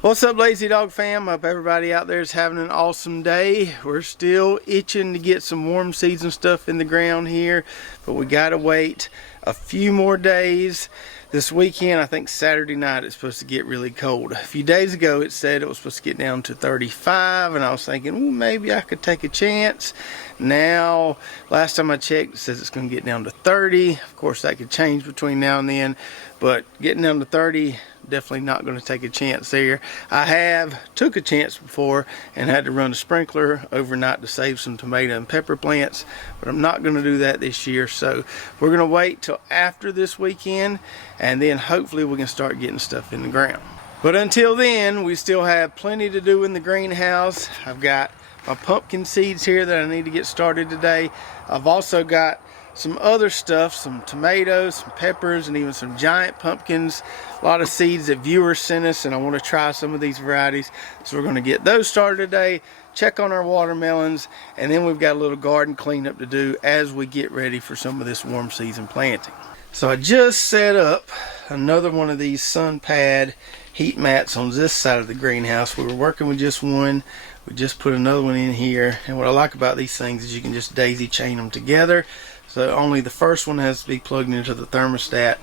What's up, Lazy Dog fam? Hope everybody out there is having an awesome day. We're still itching to get some warm seeds and stuff in the ground here, but we gotta wait a few more days. This weekend, I think Saturday night, it's supposed to get really cold. A few days ago it said it was supposed to get down to 35, and I was thinking, well, maybe I could take a chance. Now, last time I checked, it says it's going to get down to 30. Of course, that could change between now and then, but getting down to 30, definitely not going to take a chance there. I have took a chance before and had to run a sprinkler overnight to save some tomato and pepper plants, but I'm not going to do that this year. So we're going to wait till after this weekend, and then hopefully we can start getting stuff in the ground. But until then, we still have plenty to do in the greenhouse. I've got my pumpkin seeds here that I need to get started today. I've also got some other stuff, some tomatoes, some peppers, and even some giant pumpkins. A lot of seeds that viewers sent us, and I want to try some of these varieties. So we're going to get those started today, check on our watermelons, and then we've got a little garden cleanup to do as we get ready for some of this warm season planting. So I just set up another one of these sun pad heat mats on this side of the greenhouse. We were working with just one. We just put another one in here, and what I like about these things is you can just daisy chain them together. So only the first one has to be plugged into the thermostat,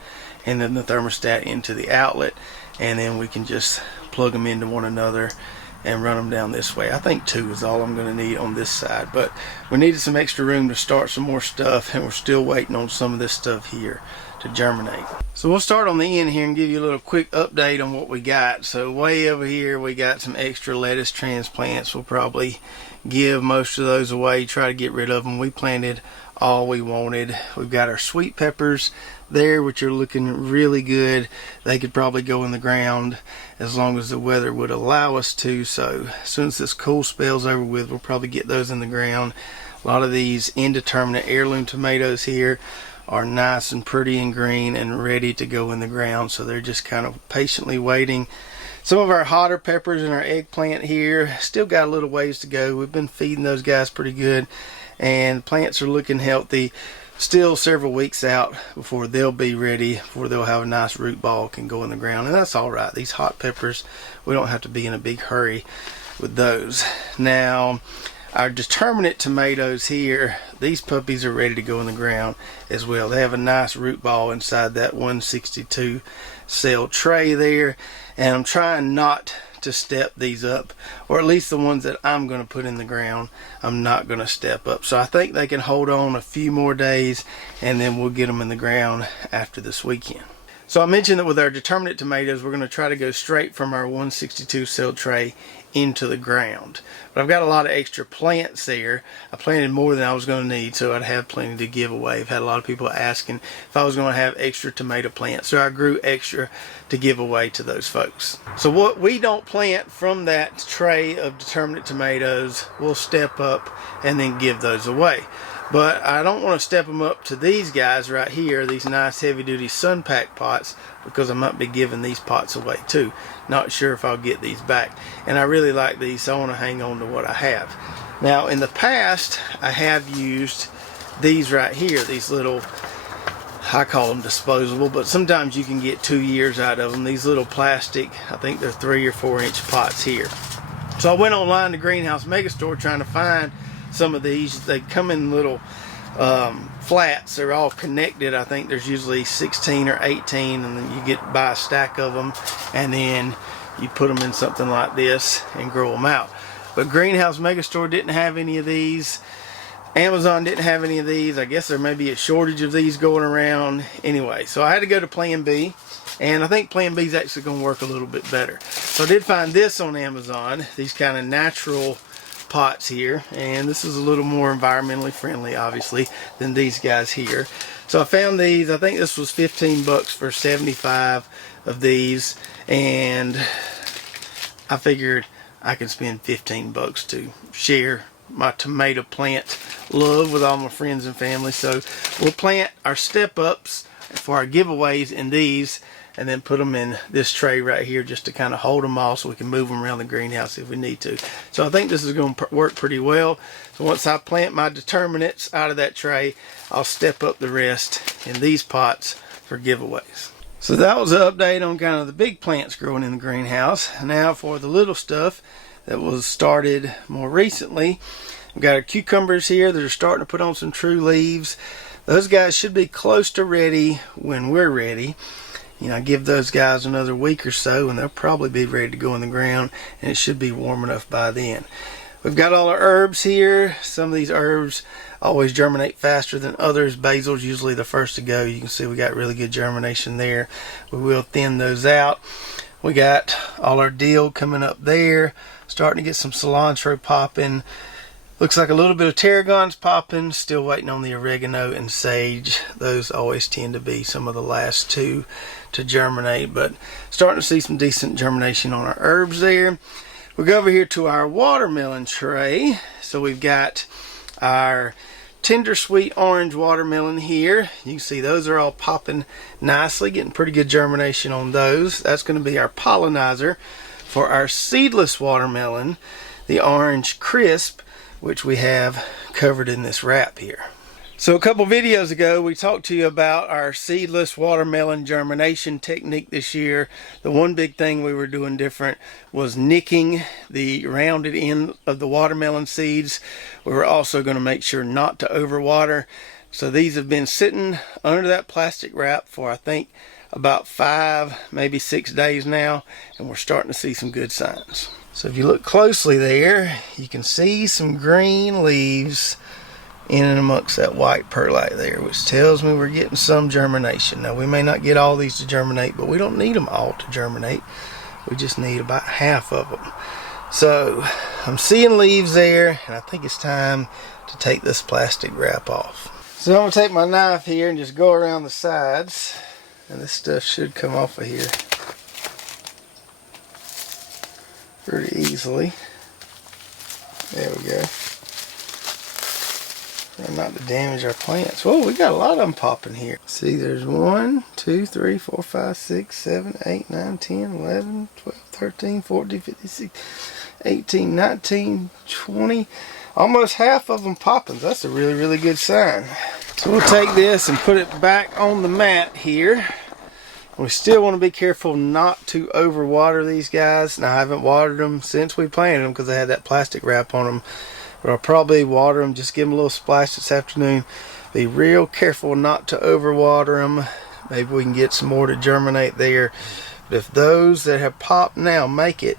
and then the thermostat into the outlet, and then we can just plug them into one another and run them down this way. I think two is all I'm going to need on this side, but we needed some extra room to start some more stuff, and we're still waiting on some of this stuff here to germinate. So we'll start on the end here and give you a little quick update on what we got. So way over here we got some extra lettuce transplants. We'll probably give most of those away, try to get rid of them. We planted all we wanted. We've got our sweet peppers there, which are looking really good. They could probably go in the ground as long as the weather would allow us to. So as soon as this cool spell's over with, we'll probably get those in the ground. A lot of these indeterminate heirloom tomatoes here are nice and pretty and green and ready to go in the ground, so they're just kind of patiently waiting. Some of our hotter peppers and our eggplant here still got a little ways to go. We've been feeding those guys pretty good, and plants are looking healthy. Still several weeks out before they'll be ready, before they'll have a nice root ball can go in the ground, and that's all right. These hot peppers, we don't have to be in a big hurry with those. Now, our determinate tomatoes here, these puppies are ready to go in the ground as well. They have a nice root ball inside that 162 cell tray there, and I'm trying not to step these up, or at least the ones that I'm going to put in the ground, I'm not going to step up. So I think they can hold on a few more days, and then we'll get them in the ground after this weekend. So I mentioned that with our determinate tomatoes, we're going to try to go straight from our 162 cell tray into the ground. But I've got a lot of extra plants there. I planted more than I was going to need, so I'd have plenty to give away. I've had a lot of people asking if I was going to have extra tomato plants, so I grew extra to give away to those folks. So what we don't plant from that tray of determinate tomatoes, we'll step up and then give those away. But I don't want to step them up to these guys right here, these nice heavy-duty sun pack pots, because I might be giving these pots away too. Not sure if I'll get these back. And I really like these, so I want to hang on to what I have. Now, in the past, I have used these right here, these little, I call them disposable, but sometimes you can get 2 years out of them. These little plastic, I think they're 3 or 4 inch pots here. So I went online to Greenhouse Megastore trying to find some of these. They come in little flats. They're all connected. I think there's usually 16 or 18, and then you get buy a stack of them, and then you put them in something like this and grow them out. But Greenhouse Megastore didn't have any of these. Amazon didn't have any of these. I guess there may be a shortage of these going around. Anyway, so I had to go to Plan B, and I think Plan B is actually going to work a little bit better. So I did find this on Amazon, these kind of natural pots here, and this is a little more environmentally friendly, obviously, than these guys here. So I found these. I think this was 15 bucks for 75 of these, and I figured I could spend 15 bucks to share my tomato plant love with all my friends and family. So we'll plant our step ups for our giveaways in these, and then put them in this tray right here just to kind of hold them all so we can move them around the greenhouse if we need to. So I think this is going to work pretty well. So once I plant my determinates out of that tray, I'll step up the rest in these pots for giveaways. So that was an update on kind of the big plants growing in the greenhouse. Now for the little stuff that was started more recently. We've got our cucumbers here that are starting to put on some true leaves. Those guys should be close to ready when we're ready. You know, give those guys another week or so and they'll probably be ready to go in the ground, and it should be warm enough by then. We've got all our herbs here. Some of these herbs always germinate faster than others. Basil's usually the first to go. You can see we got really good germination there. We will thin those out. We got all our dill coming up there. Starting to get some cilantro popping. Looks like a little bit of tarragon's popping. Still waiting on the oregano and sage. Those always tend to be some of the last two to germinate, but starting to see some decent germination on our herbs there. We go over here to our watermelon tray. So we've got our tender sweet orange watermelon here. You can see those are all popping nicely, getting pretty good germination on those. That's going to be our pollinizer for our seedless watermelon, the orange crisp, which we have covered in this wrap here. So a couple videos ago we talked to you about our seedless watermelon germination technique this year. The one big thing we were doing different was nicking the rounded end of the watermelon seeds. We were also going to make sure not to overwater. So these have been sitting under that plastic wrap for I think about 5, maybe 6 days now, and we're starting to see some good signs. So if you look closely there, you can see some green leaves in and amongst that white perlite there, which tells me we're getting some germination. Now we may not get all these to germinate, but we don't need them all to germinate. We just need about half of them. So I'm seeing leaves there, and I think it's time to take this plastic wrap off. So I'm going to take my knife here and just go around the sides, and this stuff should come off of here pretty easily. There we go. And not to damage our plants. Whoa, we got a lot of them popping here. See, there's 1, 2, 3, 4, 5, 6, 7, 8, 9, 10, 11, 12, 13, 14, 15, 16, 18, 19, 20. Almost half of them popping. That's a really, really good sign. So we'll take this and put it back on the mat here. We still want to be careful not to overwater these guys. Now I haven't watered them since we planted them because they had that plastic wrap on them. But I'll probably water them, just give them a little splash this afternoon. Be real careful not to overwater them. Maybe we can get some more to germinate there. But if those that have popped now make it,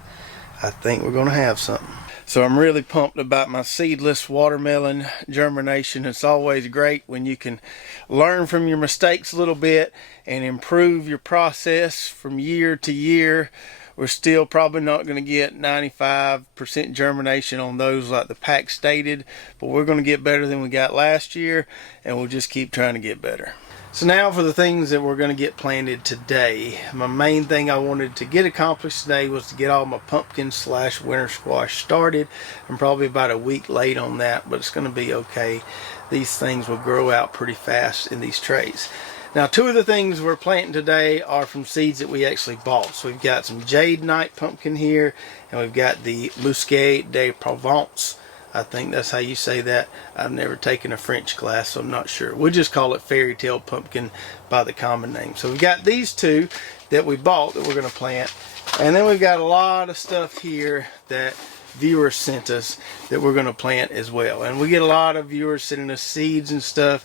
I think we're going to have something. So I'm really pumped about my seedless watermelon germination. It's always great when you can learn from your mistakes a little bit and improve your process from year to year. We're still probably not going to get 95% germination on those like the pack stated, but we're going to get better than we got last year, and we'll just keep trying to get better. So now for the things that we're going to get planted today. My main thing I wanted to get accomplished today was to get all my pumpkin / winter squash started. I'm probably about a week late on that, but it's going to be okay. These things will grow out pretty fast in these trays. Now 2 of the things we're planting today are from seeds that we actually bought. So we've got some Jade Night pumpkin here, and we've got the Muscat de Provence. I think that's how you say that. I've never taken a French class, so I'm not sure. We'll just call it fairy tale pumpkin by the common name. So we've got these 2 that we bought that we're going to plant. And then we've got a lot of stuff here that viewers sent us that we're going to plant as well. And we get a lot of viewers sending us seeds and stuff.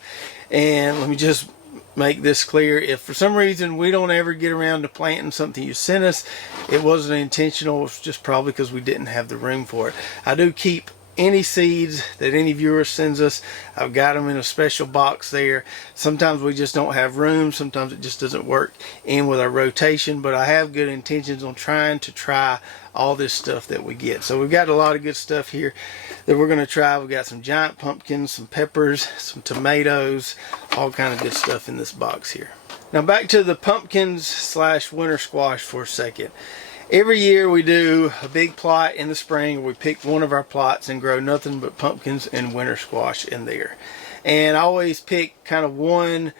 And let me just make this clear. If for some reason we don't ever get around to planting something you sent us, it wasn't intentional. It's just probably because we didn't have the room for it. I do keep any seeds that any viewer sends us. I've got them in a special box there. Sometimes we just don't have room. Sometimes it just doesn't work in with our rotation, but I have good intentions on trying to try all this stuff that we get. So we've got a lot of good stuff here that we're going to try. We've got some giant pumpkins, some peppers, some tomatoes, all kind of good stuff in this box here. Now back to the pumpkins / winter squash for a second. Every year we do a big plot in the spring. We pick one of our plots and grow nothing but pumpkins and winter squash in there. And I always pick kind of one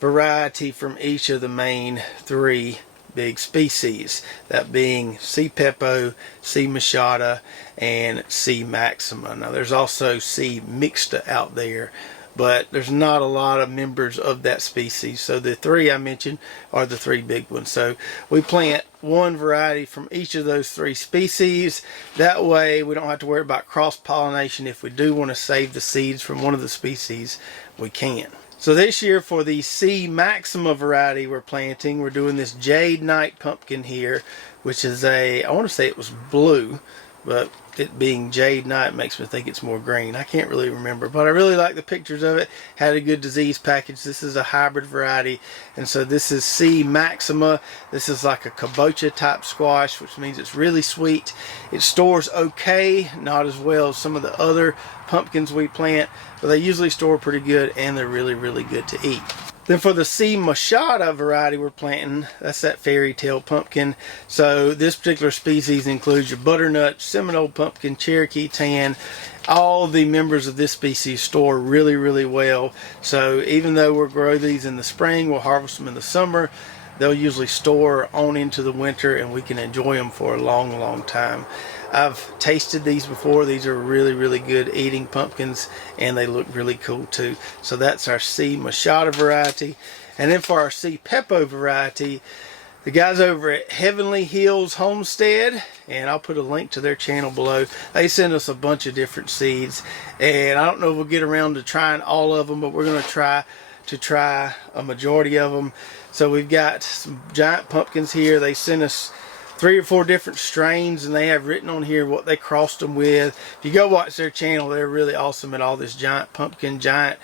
variety from each of the main 3 big species, that being C. pepo, C. machata, and C. maxima. Now there's also C. mixta out there, but there's not a lot of members of that species. So the three I mentioned are the three big ones. So we plant one variety from each of those three species. That way we don't have to worry about cross-pollination. If we do want to save the seeds from one of the species, we can. So this year for the C Maxima variety we're planting, we're doing this Jade Night pumpkin here, which is I want to say it was blue, but it being Jade Night makes me think it's more green. I can't really remember, but I really like the pictures of it. Had a good disease package. This is a hybrid variety, and so this is C Maxima. This is like a kabocha type squash, which means it's really sweet. It stores okay, not as well as some of the other pumpkins we plant, but they usually store pretty good, and they're really, really good to eat. Then for the C Machada variety we're planting, that's that fairy tale pumpkin. So this particular species includes your butternut, Seminole pumpkin, Cherokee tan. All the members of this species store really, really well. So even though we'll grow these in the spring, we'll harvest them in the summer, they'll usually store on into the winter, and we can enjoy them for a long, long time. I've tasted these before. These are really, really good eating pumpkins, and they look really cool too. So that's our C Machada variety. And then for our C Peppo variety, the guys over at Heavenly Hills Homestead, and I'll put a link to their channel below. They send us a bunch of different seeds, and I don't know if we'll get around to trying all of them, but we're going to try a majority of them. So we've got some giant pumpkins here. They sent us 3 or 4 different strains, and they have written on here what they crossed them with. If you go watch their channel, they're really awesome at all this giant pumpkin, giant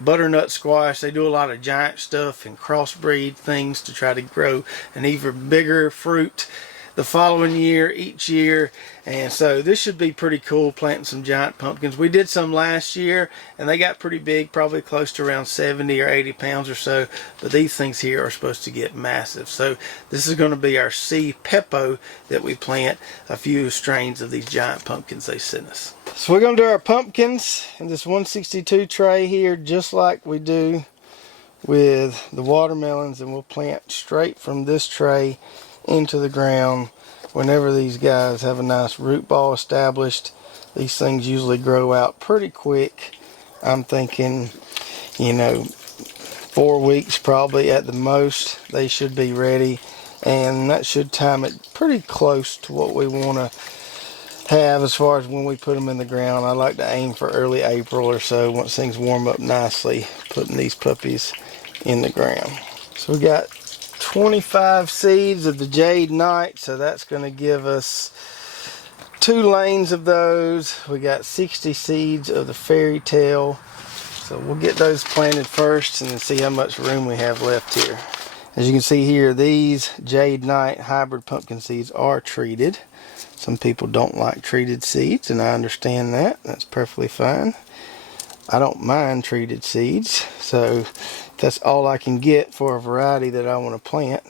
butternut squash. They do a lot of giant stuff and crossbreed things to try to grow an even bigger fruit the following year, each year. And so this should be pretty cool, planting some giant pumpkins. We did some last year, and they got pretty big, probably close to around 70 or 80 pounds or so. But these things here are supposed to get massive. So this is going to be our C Peppo that we plant a few strains of these giant pumpkins they sent us. So we're going to do our pumpkins in this 162 tray here, just like we do with the watermelons, and we'll plant straight from this tray into the ground. Whenever these guys have a nice root ball established, these things usually grow out pretty quick. I'm thinking, 4 weeks probably at the most, they should be ready, and that should time it pretty close to what we want to have as far as when we put them in the ground. I like to aim for early April or so, once things warm up nicely, putting these puppies in the ground. So we got 25 seeds of the Jade Night, so that's going to give us 2 lanes of those. We got 60 seeds of the Fairy Tale, so we'll get those planted first and then see how much room we have left here. As you can see here, these Jade Night hybrid pumpkin seeds are treated. Some people don't like treated seeds, and I understand that. That's perfectly fine. I don't mind treated seeds, so that's all I can get for a variety that I want to plant,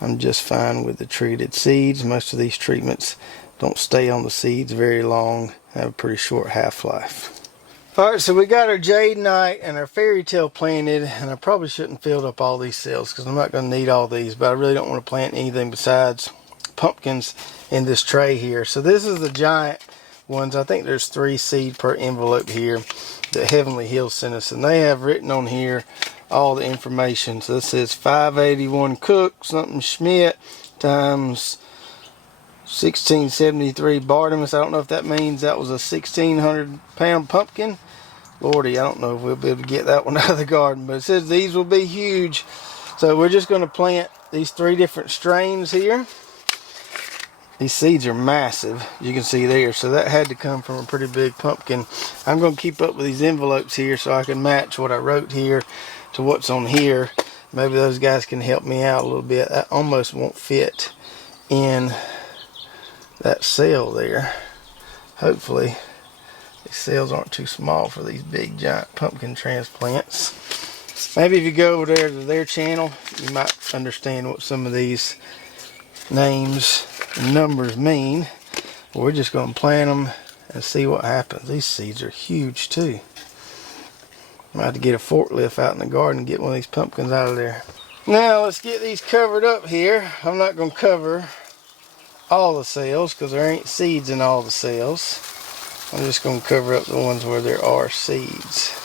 I'm just fine with the treated seeds. Most of these treatments don't stay on the seeds very long, have a pretty short half-life. Alright, so we got our Jade Night and our Fairy Tale planted, and I probably shouldn't fill up all these cells because I'm not going to need all these, but I really don't want to plant anything besides pumpkins in this tray here. So this is the giant ones. I think there's 3 seed per envelope here that Heavenly Hills sent us, and they have written on here all the information. So this says 581 Cook something Schmidt times 1673 Bartimus. I don't know if that means that was a 1,600 pound pumpkin. Lordy, I don't know if we'll be able to get that one out of the garden, but it says these will be huge. So we're just going to plant these 3 different strains here. These seeds are massive, you can see there, so that had to come from a pretty big pumpkin. I'm going to keep up with these envelopes here so I can match what I wrote here to what's on here. Maybe those guys can help me out a little bit. That almost won't fit in that cell there. Hopefully these cells aren't too small for these big giant pumpkin transplants. Maybe if you go over there to their channel, you might understand what some of these names and numbers mean. We're just going to plant them and see what happens. These seeds are huge too. Might have to get a forklift out in the garden and get one of these pumpkins out of there. Now let's get these covered up here. I'm not going to cover all the cells because there ain't seeds in all the cells. I'm just going to cover up the ones where there are seeds.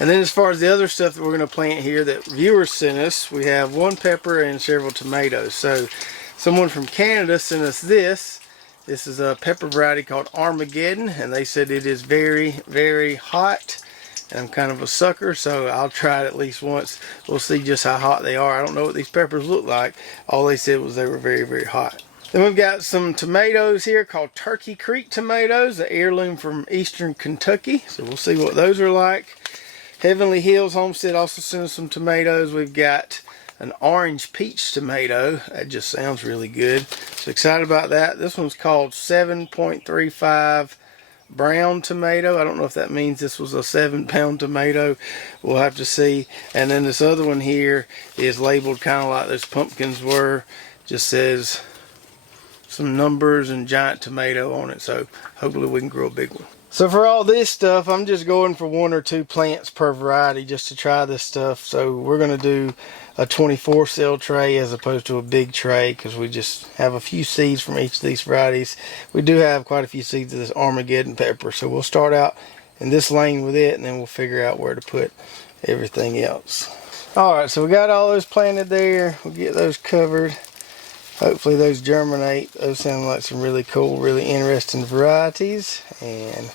And then as far as the other stuff that we're going to plant here that viewers sent us, we have 1 pepper and several tomatoes. So someone from Canada sent us this. This is a pepper variety called Armageddon, and they said it is very, very hot. And I'm kind of a sucker, so I'll try it at least once. We'll see just how hot they are. I don't know what these peppers look like. All they said was they were very, very hot. Then we've got some tomatoes here called Turkey Creek tomatoes, the heirloom from eastern Kentucky. So we'll see what those are like. Heavenly Hills Homestead also sent us some tomatoes. We've got an orange peach tomato. That just sounds really good. So excited about that. This one's called 7.35 brown tomato. I don't know if that means this was a 7-pound tomato. We'll have to see. And then this other one here is labeled kind of like those pumpkins were. Just says some numbers and giant tomato on it. So hopefully we can grow a big one. So for all this stuff, I'm just going for 1 or 2 plants per variety just to try this stuff. So we're going to do a 24 cell tray as opposed to a big tray because we just have a few seeds from each of these varieties. We do have quite a few seeds of this Armageddon pepper. So we'll start out in this lane with it, and then we'll figure out where to put everything else. Alright, so we got all those planted there. We'll get those covered. Hopefully those germinate. Those sound like some really cool, really interesting varieties. And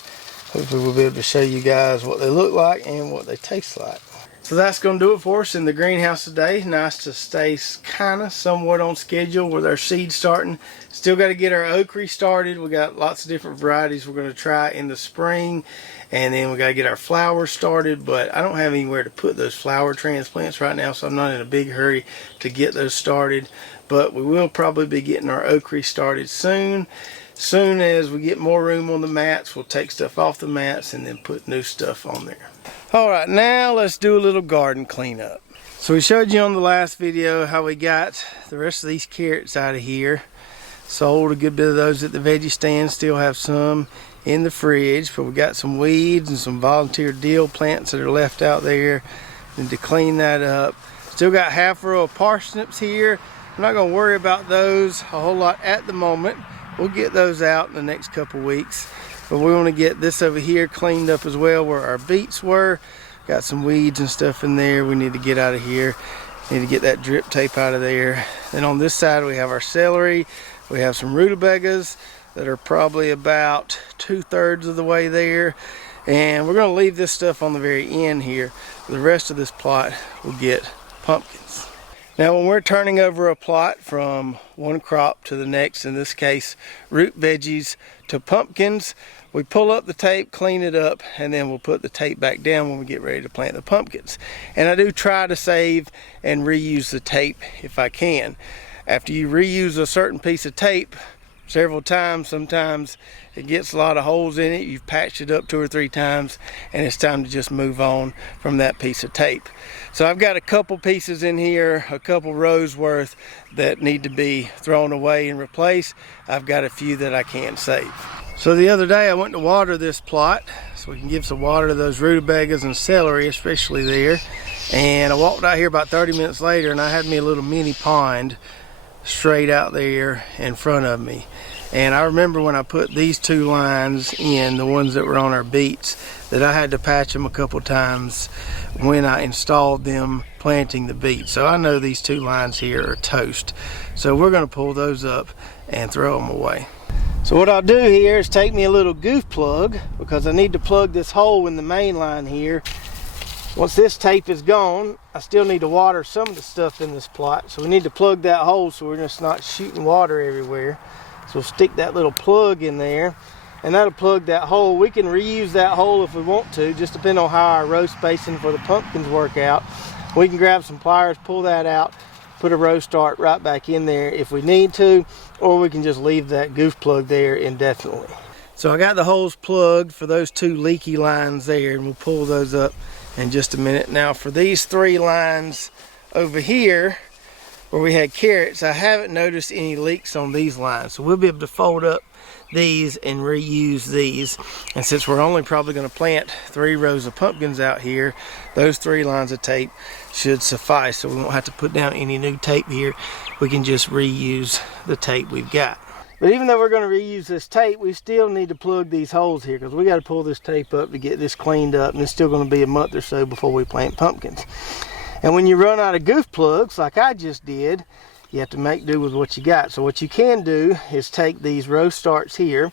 hopefully we'll be able to show you guys what they look like and what they taste like. So that's going to do it for us in the greenhouse today. Nice to stay kind of somewhat on schedule with our seed starting. Still got to get our okra started. We got lots of different varieties we're going to try in the spring. And then we got to get our flowers started. But I don't have anywhere to put those flower transplants right now, so I'm not in a big hurry to get those started. But we will probably be getting our okra started soon. Soon as we get more room on the mats, we'll take stuff off the mats and then put new stuff on there. Alright, now let's do a little garden cleanup. So we showed you on the last video how we got the rest of these carrots out of here. Sold a good bit of those at the veggie stand. Still have some in the fridge, but we got some weeds and some volunteer dill plants that are left out there. Need to clean that up. Still got half a row of parsnips here. I'm not going to worry about those a whole lot at the moment. We'll get those out in the next couple weeks. But we want to get this over here cleaned up as well where our beets were. Got some weeds and stuff in there we need to get out of here. Need to get that drip tape out of there. Then on this side we have our celery. We have some rutabagas that are probably about 2/3 of the way there. And we're going to leave this stuff on the very end here. The rest of this plot will get pumpkins. Now when we're turning over a plot from one crop to the next, in this case root veggies to pumpkins, we pull up the tape, clean it up, and then we'll put the tape back down when we get ready to plant the pumpkins. And I do try to save and reuse the tape if I can. After you reuse a certain piece of tape several times, sometimes it gets a lot of holes in it. You've patched it up 2 or 3 times, and it's time to just move on from that piece of tape. So I've got a couple pieces in here, a couple rows worth that need to be thrown away and replaced. I've got a few that I can't save. So the other day I went to water this plot so we can give some water to those rutabagas and celery, especially there. And I walked out here about 30 minutes later, and I had me a little mini pond straight out there in front of me. And I remember when I put these 2 lines in, the ones that were on our beets, that I had to patch them a couple times when I installed them planting the beets. So I know these 2 lines here are toast. So we're going to pull those up and throw them away. So what I'll do here is take me a little goof plug, because I need to plug this hole in the main line here. Once this tape is gone, I still need to water some of the stuff in this plot. So we need to plug that hole so we're just not shooting water everywhere. So we'll stick that little plug in there, and that'll plug that hole. We can reuse that hole if we want to, just depending on how our row spacing for the pumpkins work out. We can grab some pliers, pull that out, put a row start right back in there if we need to, or we can just leave that goof plug there indefinitely. So I got the holes plugged for those 2 leaky lines there, and we'll pull those up in just a minute. Now for these 3 lines over here where we had carrots, I haven't noticed any leaks on these lines, so we'll be able to fold up these and reuse these. And since we're only probably going to plant 3 rows of pumpkins out here, those 3 lines of tape should suffice, so we won't have to put down any new tape here. We can just reuse the tape we've got. But even though we're going to reuse this tape, we still need to plug these holes here because we got to pull this tape up to get this cleaned up, and it's still going to be a month or so before we plant pumpkins. And when you run out of goof plugs, like I just did, you have to make do with what you got. So what you can do is take these row starts here.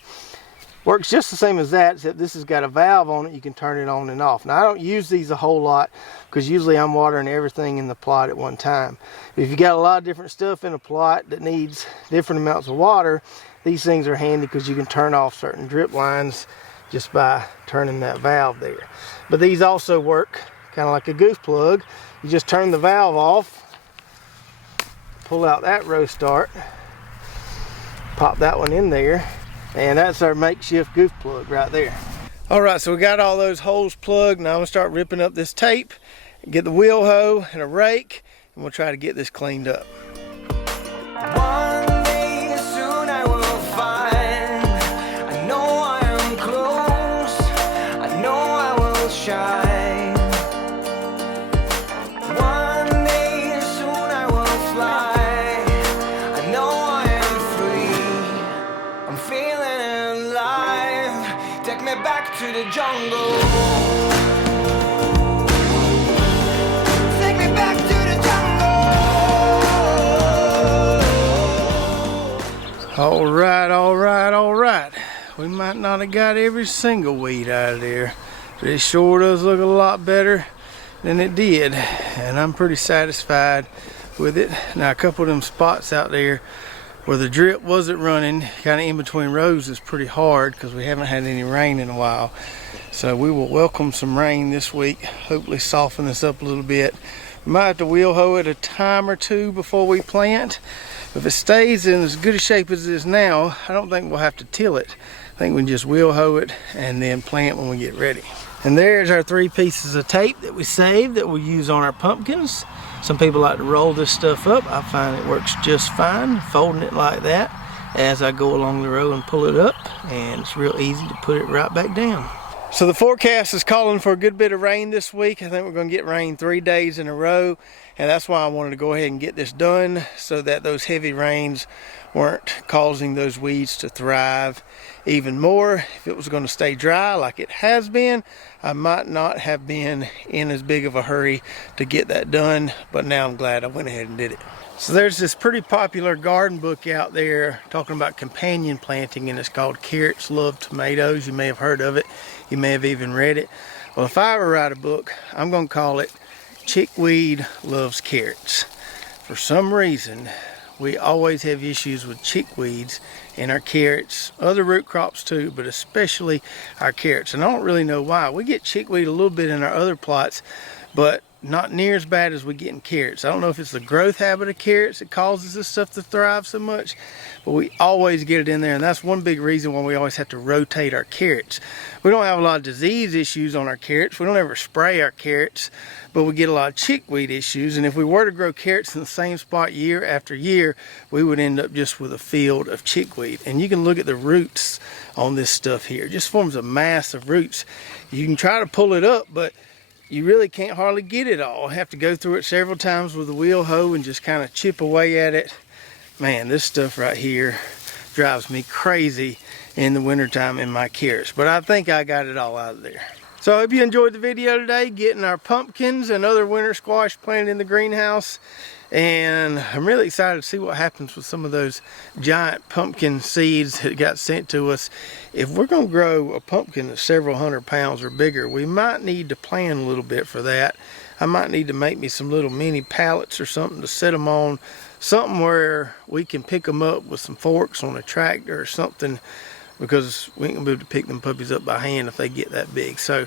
Works just the same as that, except this has got a valve on it. You can turn it on and off. Now I don't use these a whole lot because usually I'm watering everything in the plot at one time. If you got a lot of different stuff in a plot that needs different amounts of water, these things are handy because you can turn off certain drip lines just by turning that valve there. But these also work kind of like a goof plug. You just turn the valve off, pull out that row start, pop that one in there, and that's our makeshift goof plug right there. All right, so we got all those holes plugged. Now I'm gonna start ripping up this tape, get the wheel hoe and a rake, and we'll try to get this cleaned up. One day soon I will find, I know I am close, I know I will shine. One day soon I will fly, I know I am free, I'm feeling alive, take me back to the jungle. All right. We might not have got every single weed out of there, but it sure does look a lot better than it did, and I'm pretty satisfied with it. Now a couple of them spots out there where the drip wasn't running, kind of in between rows, is pretty hard because we haven't had any rain in a while. So we will welcome some rain this week, hopefully soften this up a little bit. We might have to wheel hoe it a time or two before we plant. If it stays in as good a shape as it is now, I don't think we'll have to till it. I think we can just wheel hoe it and then plant when we get ready. And there's our 3 pieces of tape that we saved that we'll use on our pumpkins. Some people like to roll this stuff up. I find it works just fine, folding it like that as I go along the row and pull it up, and it's real easy to put it right back down. So the forecast is calling for a good bit of rain this week. I think we're going to get rain 3 days in a row, and that's why I wanted to go ahead and get this done so that those heavy rains weren't causing those weeds to thrive even more. If it was going to stay dry like it has been, I might not have been in as big of a hurry to get that done, but now I'm glad I went ahead and did it. So there's this pretty popular garden book out there talking about companion planting, and it's called Carrots Love Tomatoes. You may have heard of it. You may have even read it. Well, if I ever write a book, I'm going to call it Chickweed Loves Carrots. For some reason, we always have issues with chickweeds in our carrots, other root crops too, but especially our carrots. And I don't really know why. We get chickweed a little bit in our other plots, but not near as bad as we get in carrots. I don't know if it's the growth habit of carrots that causes this stuff to thrive so much, but we always get it in there, and that's one big reason why we always have to rotate our carrots. We don't have a lot of disease issues on our carrots. We don't ever spray our carrots, but we get a lot of chickweed issues, and if we were to grow carrots in the same spot year after year, we would end up just with a field of chickweed. And you can look at the roots on this stuff here. It just forms a mass of roots. You can try to pull it up, but you really can't hardly get it all. I have to go through it several times with a wheel hoe and just kind of chip away at it. Man, this stuff right here drives me crazy in the wintertime in my carrots, but I think I got it all out of there. So I hope you enjoyed the video today, getting our pumpkins and other winter squash planted in the greenhouse. And I'm really excited to see what happens with some of those giant pumpkin seeds that got sent to us. If we're going to grow a pumpkin that's several 100 pounds or bigger, we might need to plan a little bit for that. I might need to make me some little mini pallets or something to set them on, something where we can pick them up with some forks on a tractor or something, because we ain't gonna be able to pick them puppies up by hand if they get that big. So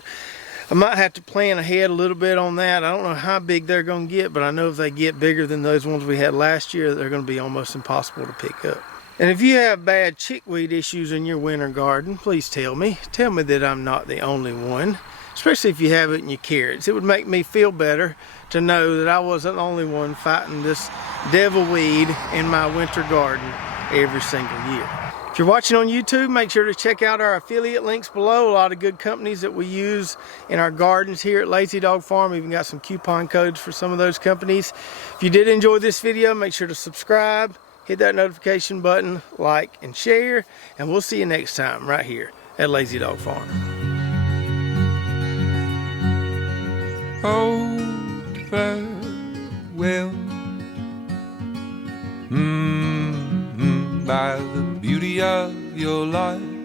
I might have to plan ahead a little bit on that. I don't know how big they're gonna get, but I know if they get bigger than those ones we had last year, they're gonna be almost impossible to pick up. And if you have bad chickweed issues in your winter garden, please tell me. Tell me that I'm not the only one, especially if you have it in your carrots. It would make me feel better to know that I wasn't the only one fighting this devil weed in my winter garden every single year. If you're watching on YouTube, make sure to check out our affiliate links below. A lot of good companies that we use in our gardens here at Lazy Dog Farm. We even got some coupon codes for some of those companies. If you did enjoy this video, make sure to subscribe, hit that notification button, like and share, and we'll see you next time right here at Lazy Dog Farm. Hold farewell, by the beauty of your life.